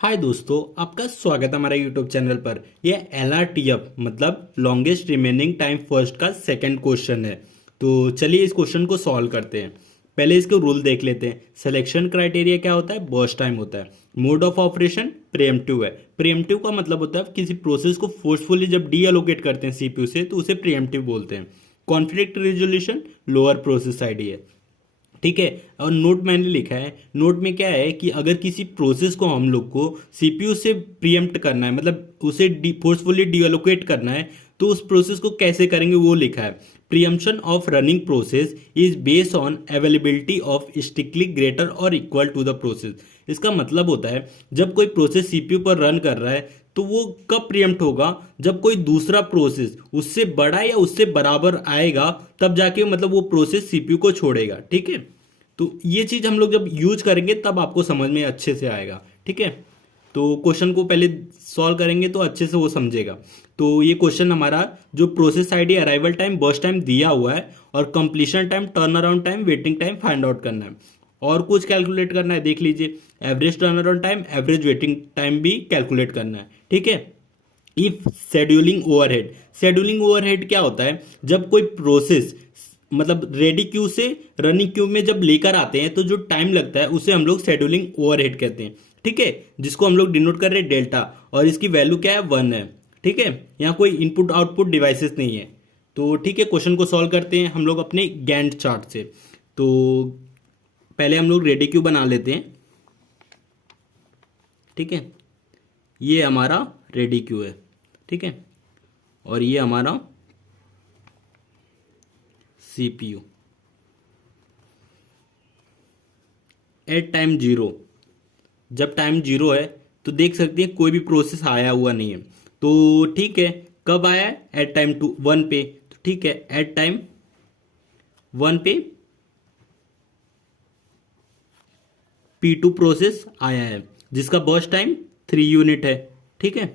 हाय दोस्तों, आपका स्वागत है हमारे यूट्यूब चैनल पर। यह LRTF मतलब लॉन्गेस्ट रिमेनिंग टाइम फर्स्ट का सेकंड क्वेश्चन है। तो चलिए इस क्वेश्चन को सॉल्व करते हैं। पहले इसके रूल देख लेते हैं। सिलेक्शन क्राइटेरिया क्या होता है? बर्स्ट टाइम होता है। मोड ऑफ ऑपरेशन प्रीएम्प्टिव है। प्रीएम्प्टिव का मतलब होता है किसी प्रोसेस को फोर्सफुली जब डी एलोकेट करते हैं सीपीयू से तो उसे प्रीएम्प्टिव बोलते हैं। Conflict resolution lower process ID है। ठीक है। और नोट मैंने लिखा है, नोट में क्या है कि अगर किसी प्रोसेस को हम लोग को सीपीयू से प्रीएम्प्ट करना है, मतलब उसे फोर्सफुली डीएलोकेट करना है, तो उस प्रोसेस को कैसे करेंगे वो लिखा है। Preemption of running process is based on availability of strictly greater और इक्वल टू द प्रोसेस। इसका मतलब होता है जब कोई प्रोसेस सीपीयू पर रन कर रहा है तो वो कब प्रीएम्प्ट होगा? जब कोई दूसरा प्रोसेस उससे बड़ा या उससे बराबर आएगा, तब जाके मतलब वो प्रोसेस सीपीयू को छोड़ेगा। ठीक है। तो ये चीज हम लोग जब यूज करेंगे तब आपको समझ में अच्छे से आएगा। ठीक है। तो क्वेश्चन को पहले सॉल्व करेंगे तो अच्छे से वो समझेगा। तो ये क्वेश्चन हमारा जो process ID, arrival time, burst time दिया हुआ है और completion time, turn around time, waiting time find out करना है और कुछ कैलकुलेट करना है। देख लीजिए, average turn around time, average waiting time भी कैलकुलेट करना है। ठीक है। If scheduling overhead, scheduling overhead क्या होता है? जब कोई प्रोसेस मतलब रेडी क्यू से रनिंग क्यू में जब लेकर आते हैं तो जो टाइम लगता है उसे हम लोग शेड्यूलिंग ओवरहेड कहते हैं। ठीक है। जिसको हम लोग डिनोट कर रहे हैं डेल्टा, और इसकी वैल्यू क्या है? 1 है। ठीक है। यहाँ कोई इनपुट आउटपुट डिवाइसेस नहीं है। तो ठीक है, क्वेश्चन को सॉल्व करते हैं हम लोग अपने गैंट चार्ट से। तो पहले हम लोग रेडी क्यू बना लेते हैं। ठीक है। ये हमारा रेडी क्यू है। ठीक है। और ये हमारा सीपीयू। एट टाइम जीरो, जब टाइम जीरो है तो देख सकते हैं कोई भी प्रोसेस आया हुआ नहीं है। तो ठीक है, कब आया है? एट टाइम 1 पे। तो ठीक है, एट टाइम 1 पे P2 प्रोसेस आया है जिसका बर्स्ट टाइम 3 यूनिट है। ठीक है।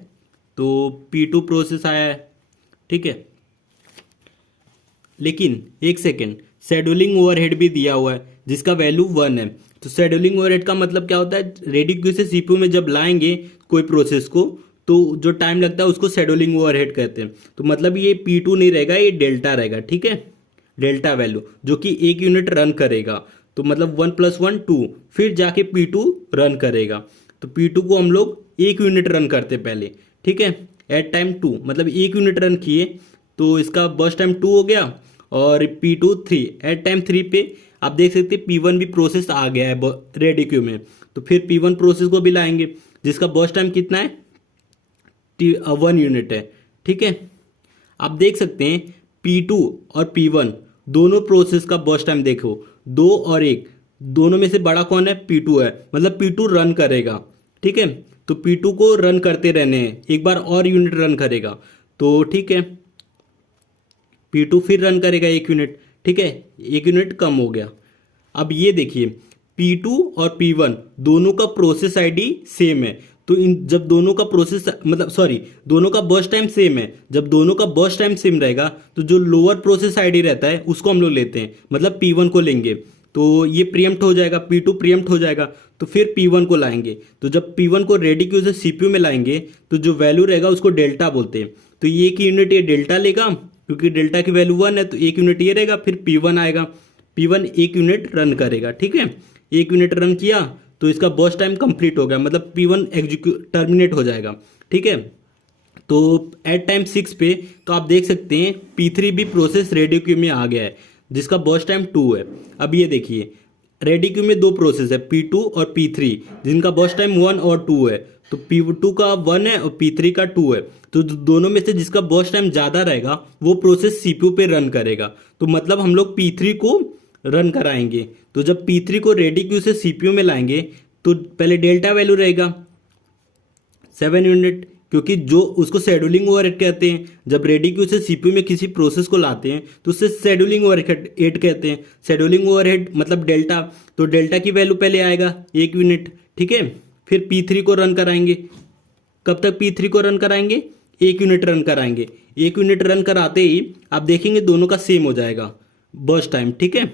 तो P2 प्रोसेस आया है। ठीक है। लेकिन एक सेकेंड, शेड्यूलिंग ओवरहेड भी दिया हुआ है जिसका वैल्यू 1 है। तो शेड्यूलिंग ओवरहेड का मतलब क्या होता है? रेडी क्यू से सीपीयू में जब लाएंगे कोई प्रोसेस को तो जो टाइम लगता है उसको शेड्यूलिंग ओवरहेड कहते हैं। तो मतलब ये P2 नहीं रहेगा, ये डेल्टा रहेगा। ठीक है। डेल्टा वैल्यू जो कि 1 यूनिट रन करेगा। तो मतलब 1 + 1 2, फिर जाके P2 रन करेगा। तो P2 को हम लोग 1 यूनिट रन करते पहले। ठीक है। एट टाइम 2 मतलब 1 यूनिट रन किए तो इसका बर्स्ट टाइम 2 हो गया और P2 3। एट टाइम 3 पे आप देख सकते हैं P1 भी प्रोसेस आ गया है रेडी क्यू में। तो फिर P1 प्रोसेस को भी लाएंगे जिसका बर्स्ट टाइम कितना है? 1 यूनिट है। ठीक है। आप देख सकते हैं P2 और P1 दोनों प्रोसेस का बर्स्ट टाइम देखो, 2 और 1, दोनों में से बड़ा कौन है? P2 है। मतलब P2 रन करेगा। ठीक है। तो P2 को रन करते रहने हैं, एक बार और यूनिट रन करेगा। तो ठीक है, P2 फिर रन करेगा 1 यूनिट। ठीक है। 1 यूनिट कम हो गया। अब ये देखिए, P2 और P1 दोनों का प्रोसेस आईडी सेम है। तो इन जब दोनों का प्रोसेस मतलब सॉरी दोनों का बर्स्ट टाइम सेम है, जब दोनों का बर्स्ट टाइम सेम रहेगा तो जो लोअर प्रोसेस आईडी रहता है उसको हम लोग लेते हैं, मतलब P1 को लेंगे। तो ये प्रीएम्प्ट हो जाएगा, P2 प्रीएम्प्ट हो जाएगा। तो फिर P1 को लाएंगे। तो जब P1 को रेडी क्यू से सीपीयू में लाएंगे तो जो वैल्यू रहेगा उसको डेल्टा बोलते हैं। तो ये 1 यूनिट ये डेल्टा लेगा क्योंकि डेल्टा की वैल्यू 1 है। तो 1 यूनिट ये रहेगा, फिर P1 आएगा। P1 1 यूनिट रन करेगा। ठीक है। 1 यूनिट रन किया तो इसका बर्स्ट टाइम कंप्लीट हो गया, मतलब P1 एग्जीक्यूट टर्मिनेट हो जाएगा। ठीक है। तो एट टाइम 6 पे तो आप देख सकते हैं P3 भी प्रोसेस रेडी क्यू में आ गया है जिसका बर्स्ट टाइम 2 है। अब ये देखिए, रेडी क्यू में 2 प्रोसेस है, P2 और P3, जिनका बर्स्ट टाइम 1 और 2 है। तो P2 का 1 है और P3 का 2 है। तो दोनों में से जिसका बर्स्ट टाइम ज़्यादा रहेगा वो प्रोसेस सीपीयू पे रन करेगा। तो मतलब हम लोग P3 को रन कराएंगे। तो जब P3 को रेडी क्यू से सीपीयू में लाएंगे तो पहले डेल्टा वैल्यू रहेगा 7 यूनिट, क्योंकि जो उसको शेड्यूलिंग ओवरहेड कहते हैं। जब रेडी क्यू से सीपीयू में किसी प्रोसेस को लाते हैं तो उससे शेड्यूलिंग ओवरहेड कहते हैं। शेड्यूलिंग ओवरहेड मतलब डेल्टा। तो डेल्टा की वैल्यू पहले आएगा 1 यूनिट। ठीक है। फिर P3 को रन कराएंगे। कब तक P3 को रन कराएंगे? 1 यूनिट रन कराएंगे। 1 यूनिट रन कराते ही आप देखेंगे दोनों का सेम हो जाएगा बर्स्ट टाइम। ठीक है।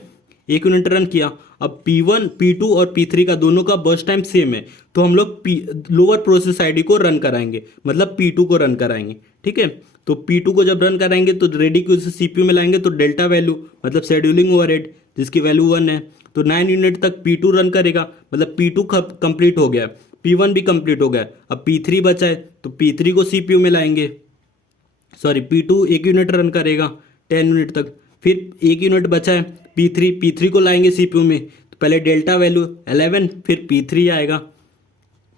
1 यूनिट रन किया। अब P1 P2 और P3 का दोनों का बर्स्ट टाइम सेम है, तो हम लोग लोअर प्रोसेस आईडी को रन कराएंगे, मतलब P2 को रन कराएंगे। ठीक है, तो P2 को जब रन कराएंगे तो रेडी क्यू से CPU में लाएंगे, तो डेल्टा वैल्यू मतलब शेड्यूलिंग ओवरहेड जिसकी वैल्यू 1 है, तो 9 यूनिट तक P2 रन करेगा, मतलब P2 कंप्लीट हो गया, P1 भी कंप्लीट हो गया। अब P3 बचा है तो P3 को CPU में लाएंगे, सॉरी P2 1 यूनिट रन करेगा 10 यूनिट तक, फिर 1 यूनिट बचा है P3 को लाएंगे CPU में, तो पहले डेल्टा वैल्यू 11, फिर P3 आएगा,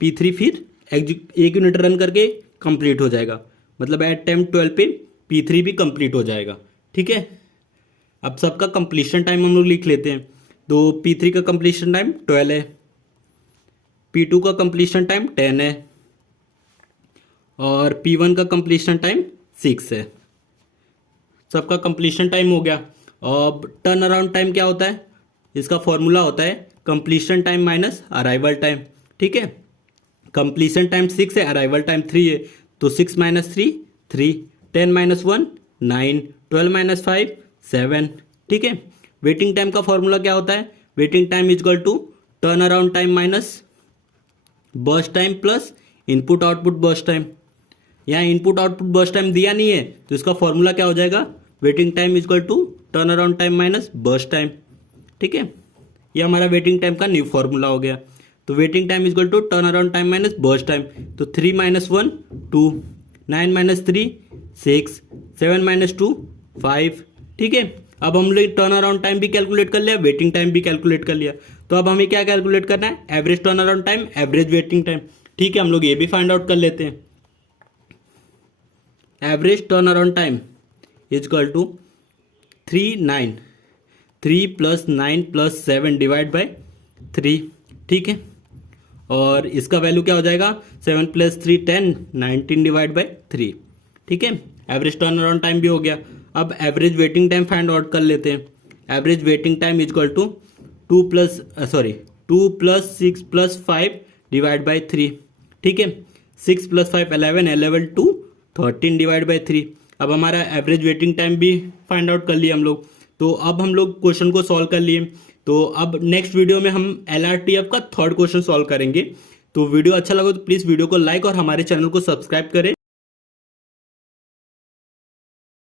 P3 फिर 1 यूनिट रन करके कंप्लीट हो जाएगा, मतलब एट टाइम 12 पे P3 भी कंप्लीट हो जाएगा। ठीक है, अब सबका कंप्लीशन टाइम हम लोग लिख लेते हैं। तो P3 का कंप्लीशन टाइम 12 है, P2 का कंप्लीशन टाइम 10 है, और P1 का कंप्लीशन टाइम 6 है। सबका कंप्लीशन टाइम हो गया। अब टर्न अराउंड टाइम क्या होता है, इसका फॉर्मूला होता है completion time minus arrival time. ठीक है, कंप्लीशन टाइम 6 है, अराइवल टाइम 3 है, तो 6 माइनस 3 3, 10 माइनस 1 9, 12 माइनस 5 7। ठीक है, वेटिंग टाइम का फॉर्मूला क्या होता है, waiting time is equal to turn around time minus burst time plus input output burst time. यहाँ इनपुट आउटपुट बर्स्ट टाइम दिया नहीं है, तो इसका फॉर्मूला क्या हो जाएगा, waiting time is equal to turn around time minus burst time. ठीक है, ये हमारा वेटिंग टाइम का न्यू फॉर्मूला हो गया। तो waiting time is equal to turn around time minus burst time, तो 3 माइनस 1 2, 9 माइनस 3 6, 7 माइनस 2 5। ठीक है, अब हम लोग टर्न अराउंड टाइम भी कैलकुलेट कर लिया, वेटिंग टाइम भी कैलकुलेट कर लिया, तो अब हमें क्या कैलकुलेट करना है, average turn around time, average waiting time. ठीक है, हम लोग ये भी फाइंड आउट कर लेते हैं। Average turn around time is equal to 3 plus 9 plus 7 divide by 3। ठीक है, और इसका वैल्यू क्या हो जाएगा, 7 प्लस 3 10, 19 डिवाइड बाई 3। ठीक है, एवरेज टर्न अराउंड टाइम भी हो गया। अब average waiting time find out कर लेते हैं। Average waiting time is equal to 2 plus 6 plus 5 divide by 3। ठीक है, 6 प्लस 5 11, 11 2 13 डिवाइड बाई 3। अब हमारा एवरेज वेटिंग टाइम भी फाइंड आउट कर लिया हम लोग। तो अब हम लोग क्वेश्चन को सॉल्व कर लिए। तो अब नेक्स्ट वीडियो में हम LRTF का थर्ड क्वेश्चन सॉल्व करेंगे। तो वीडियो अच्छा लगा तो प्लीज़ वीडियो को लाइक और हमारे चैनल को सब्सक्राइब करें।